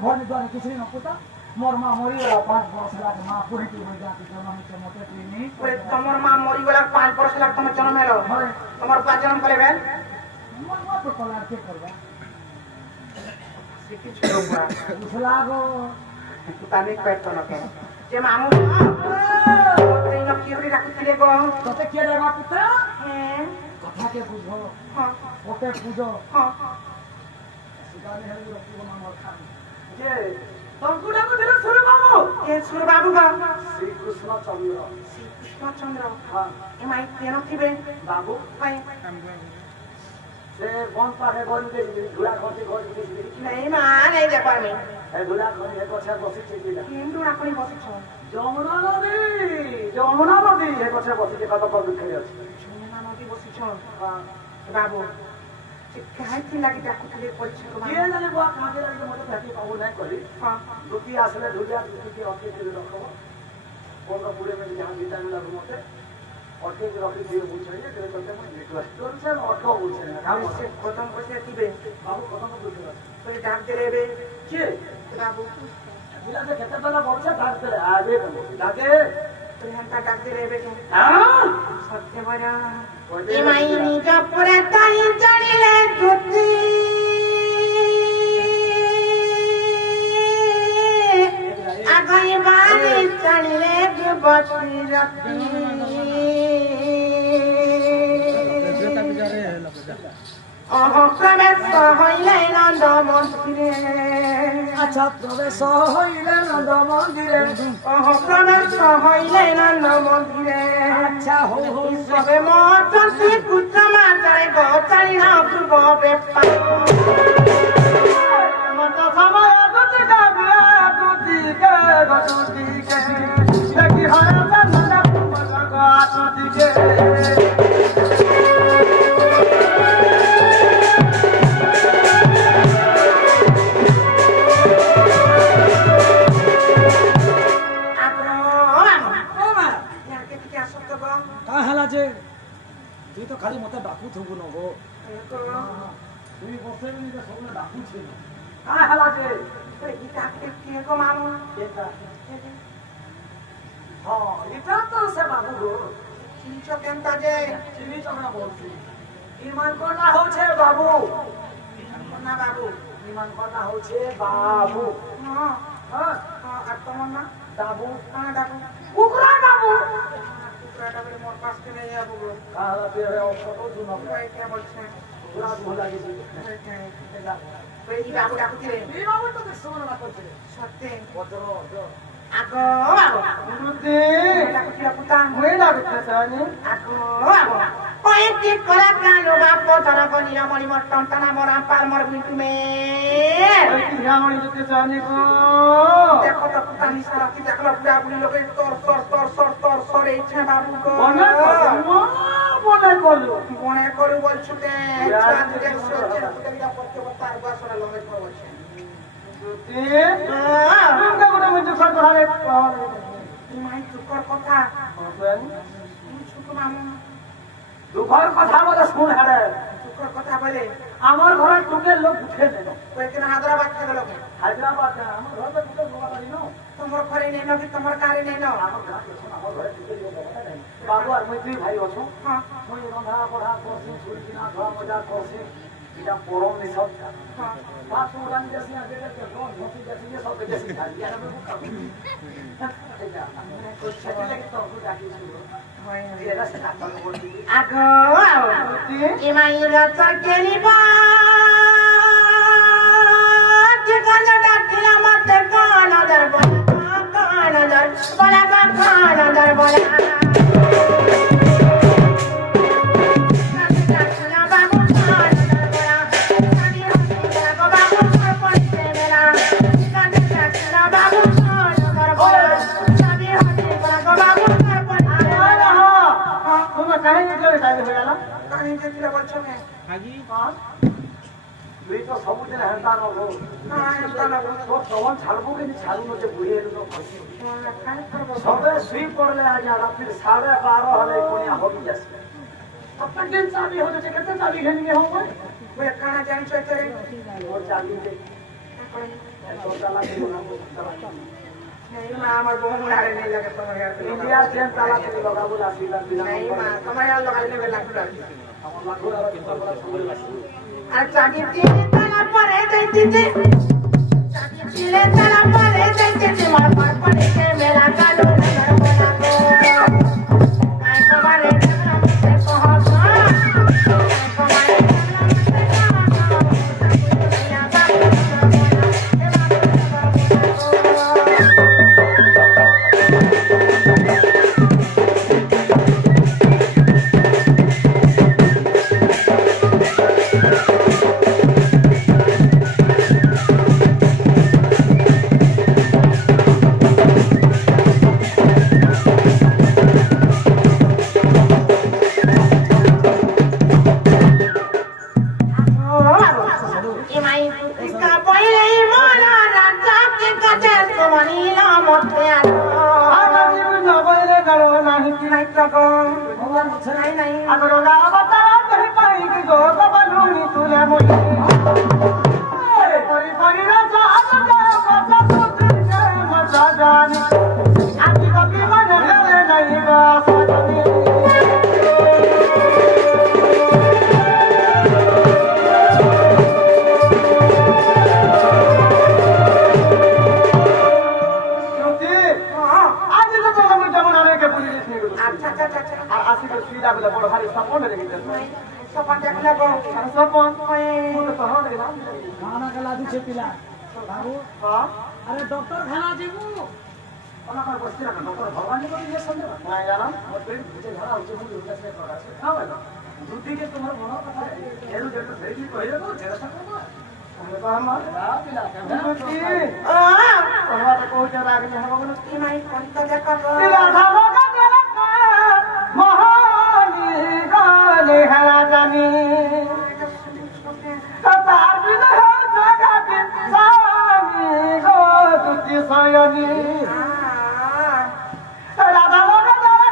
घर में द्वारा किसी न पुता मोर मां मरी गला 5 वर्ष लाग मां पूरी की हो जाती जन्म से मते तीनी ओए तमर मां मरी गला 5 वर्ष लाग तुम जन्म हेलो तमर पा जन्म करे बेन मोर मां तो कला के करबा सिकी छोड़ो बुआ उसलागो ताने पेट तो न कर जे मामू ते न किरी राखुतिले गो तते के रे बाप पुत्र हैं कथा के बुझो हां ओते पूजो हां सिगाने हेले रखी को मां खा जे तंकुडा को दिले सुर बाबू ए सुर बाबू का श्री कृष्ण चंद्र हां ए माई तेनो थिबे बाबू भाई से बन पाके गन दे धुला खर्ची घर दे नहीं मां नहीं दे पर में ए धुला खर्ची एक छे बसी छिला हिंदू राखणी बसी छ যমুনা নদী হে কথা বসে কত কত খেলে আছে যমুনা নদী বসি ছ বাবু কাই থি লাগি ডাকুতলে পড়ছে তো কে জানে বুয়া কাকে লাগি মতে থাকি পাবো নাই করি হ্যাঁ দুটি আসলে ধুলিয়া দুটি অটকে দিয়ে রাখো কোন পুরে মে যা ভিটামিন লাগু মতে অটকে রাখি দিয়ে বুঝাই যে করতে মই রিকোয়েস্ট করছে অটক বুঝছে না আমি সে খতম করতে দিবে বাবু খতম করতে তুই ডাক দিলে কে বাবু দিলা যে কেতে বেলা বলছে ডাক দে আগে ডাকে তুই হান্তা ডাক দিলে হ্যাঁ সত্য বড়া এ মাইনি জপরে তাই চড়িলে দুতি আগাই বাড়ি চড়িলে যুবতী রতি প্রবেশ হইলে নন্দ মন্দিরে আচ্ছা প্রবেশ হইলে নন্দ মন্দিরে প্রবেশ হইলে নন্দ মন্দিরে আচ্ছা হো হো সবে মতী পুত্র মাতারে গোচারি না পূর্ব বেপার মত সময় গতি গাবে গতিকে গতিকে দেখি হয় মন গতিকে তুই তো খালি মতে ডাকু থবু ন গো তুই বসে নি যে সব ডাকু ছিল কাই হালা যে এই ডাকে কে গো মামু এটা হ্যাঁ এটা তো সে বাবু গো চিনিছ কেনতা যে চিনি চকনা বলছি ইমান করা হচ্ছে বাবু না বাবু ইমান করা হচ্ছে বাবু হ্যাঁ হ্যাঁ আর তোমার না বাবু হ্যাঁ ডাকু কুকুরা বাবু কুকুরাটা বলে মোর পাশ থেকে যাবো গো কালা পেরে অত দুনো ভাই কে বলছে পুরা ভুল লাগিছে এই বাবু ডাকু দিলে এই বাবু তো সোনা না করছে সত্যি বজর আগো আগো মুদে ডাকু দিলা পুতা মই লাগছে সানি আগো আগো ওই কি করা কালো বাপ ধরা বলিয়া মরি মর টন্টানা মরা পাল মর বিটু মে ওই কি রামণি যেতে জানি গো দেখো তো পুতা নিসারা কি দেখলো পুরা বুড়ি লোকে তর তর তর তর তর তর এই ছে বাবু গো মনে করলো মনে করে বলছো কে চাঁদ দেখছো পুতা পড়তে পড়তে আর বাসরা লগে বলছে তুমি কোন মধ্যে সর ধরে মাই চুকর কথা ছোট মামু দুঃখের কথা বলে শুন হারে চুকর কথা বলে আমার ঘরে টুকে লোক উঠে দেন কয়েকদিন হায়দ্রাবাদ থেকে লোক হায়দ্রাবাদ আমার ঘরে টুকে লোক বাড়ি নো তোমার ঘরে নেই নাকি তোমার কারে নেই না আমার ঘরে টুকে লোক বাবু আর মই দুই ভাই আছো হ্যাঁ মই রন্ধা পড়া করছি ছুরি কিনা ধোয়া মজা করছি এটা পরম নিছক হ্যাঁ বাপ উড়ান দেশি আগে কে কোন হসি দেশি সব দেশি খালি আর আমি বুকা এটা তো সেটা লাগে তো ডাকি শুরু হয় এরা সেটা তো বলছি আগো ইমাইরা চাকেলিবা যে কানা ডাকিলা মতে কানা দর বলা কাহিনী যেটা বলছো কে হাজি পাস তুই তো সবুদিন হেন্তা নব হ্যাঁ এটা না তো তখন ছাড়বো কিন্তু ছাড়ু নছে বুড়িয়ে এলো সবে শুই পড়লে আজ রাত্রি 12:30 হলে কোনিয়া হবি আসবে প্রত্যেক দিন চাবি হচ্ছে কেতে চাবি ঘেনিয়ে হবে ওই কানা জানছো তোরে ও চাবি দে तो ताला के लगाबो नहीं मां हमर बहु मुड़ारे नहीं लगे तुम्हारे यार इंडिया से ताला के लगाबो ला सीधा बिना नहीं मां तुम्हारे यार लगा ले बेला खुला हम लाखों कितना बड़ा समझ ला अच्छा की ताला पर है दे चिले ताला पर है दे मार पर के मेरा कालो नगर बना को आई तुम्हारे से कहो अरे डॉक्टर खाना जीवू ओना का बस्ती ना डॉक्टर भगवान को ये समझ ना यार और पेट मुझे झड़ा हो मुझे उल्टा से पड़ा है हां भाई दूधी के तुम्हारा बड़ा कथा है एरो जट भेजी कहिए तो तेरा सकबो हमें तो हम पिला के हां तो को जरा आगे हम बोलो की माई कौन तो देखो पिला धालो का तेरा महानी गाने हरा जानी तार बिना जगा के सामी गो तुझी सयनी राधा लोग तेरा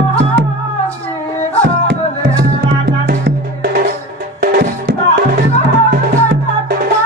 महानी गाने हरा जानी तार बिना जगा के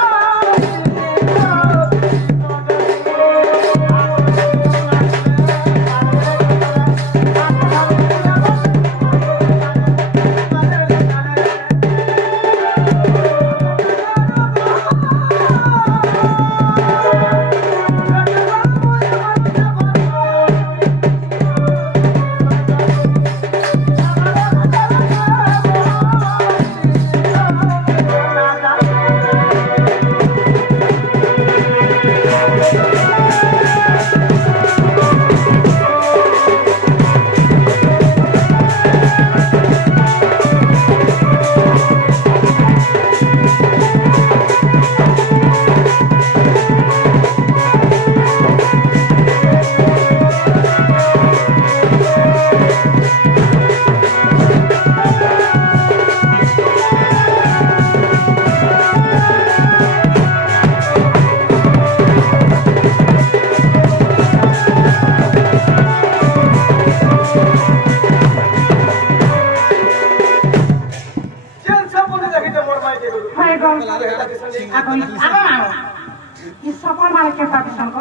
सपन मारे केता दिसन को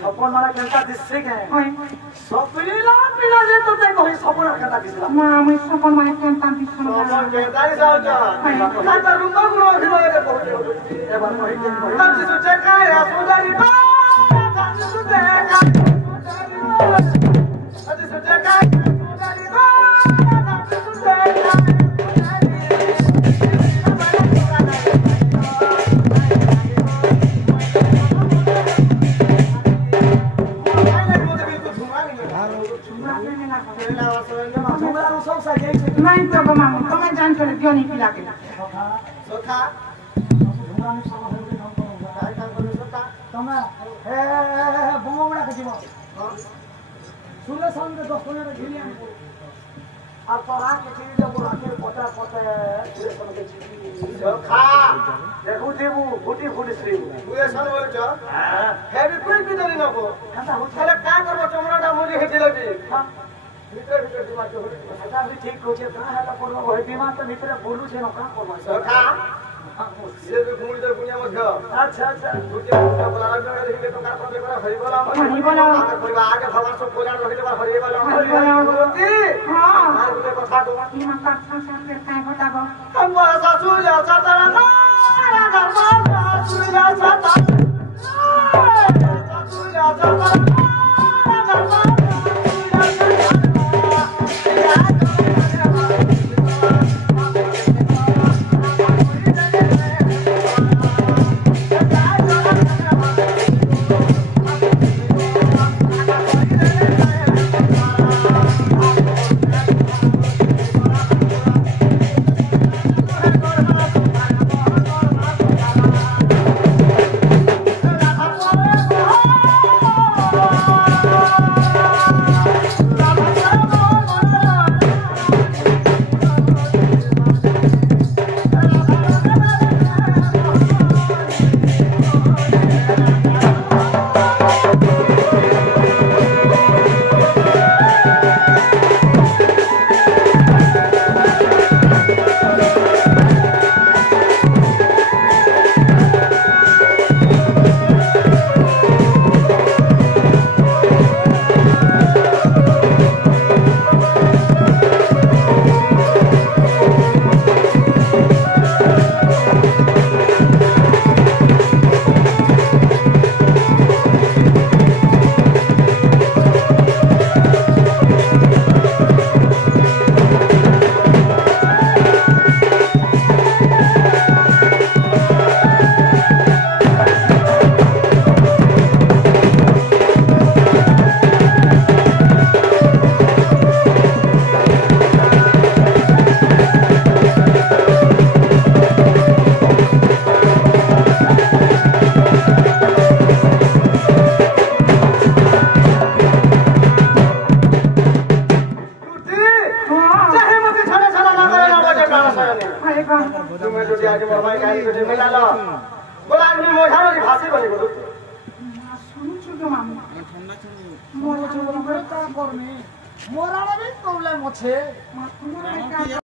सपन मारे केता दिससे के होय सपनीला पिला जे तो ते कोई सपन केता दिसला ना मैं सपन मारे केता दिसन सपन केता ही जाओ जा ना रुको गुरो हिलो रे बहुत ए बार कोई के तब से सोचे का या सोजारी बा तब से सोचे का सोजारी बा तब से सोचे का नहीं तो मामू तुम्हें जान कर क्यों नहीं पिला के सोखा तमे ए बोमबड़ा के जीव सुले संग 10 15 घिली आनी अब तो आ के चीज जब आके पता पूरे सन के चीज सोखा देखू देबू फुटी फुटी श्री पूरे सन बोल छ हां हेवी कोई भी दरी न को खाता हो चले का करबो चमड़ाटा मुली हे जिलेबी हां भीतर दिमाग के होता भी ठीक हो छे का हला पड़ो होय बीमा तो भीतर बोलू छे न का करबो सोखा ସିଏ ବି ପୁଣି ତ ପୁଣ୍ୟ ମଧ୍ୟ ଆଚ୍ଛା ଆଚ୍ଛା ଗୋଟିଏ ମୁଣ୍ଡ ବୋଲା ଲାଗିଲା ଦେଖିଲେ ତ କାଠ ଦେବା ହରିବଲା ଆମେ କରିବା ଆଗେ ଭଗବାନ ସବୁ କଲ୍ୟାଣ ରଖିଦେବା ହରିବଲା ହରିବଲା ହଁ ଆଉ ଗୋଟେ କଥା କହ କି ମା ପାଠ ସାଙ୍ଗେ କାଇଁ ହଟାବ ଆମ ଶାଶୁ ଯା ଛାତାରା ନା ଧର୍ମ ଶାଶୁ ଯା ଛାତା ଶାଶୁ ଯା ଛାତା तुम्हें जो आज मरवाई काहे को मिला लो बोला नि मो झारो भाषी बने को सुनु छु के मामा ठंडा छु मोर छु बोला ता करनी मोराला भी प्रॉब्लम আছে তোমার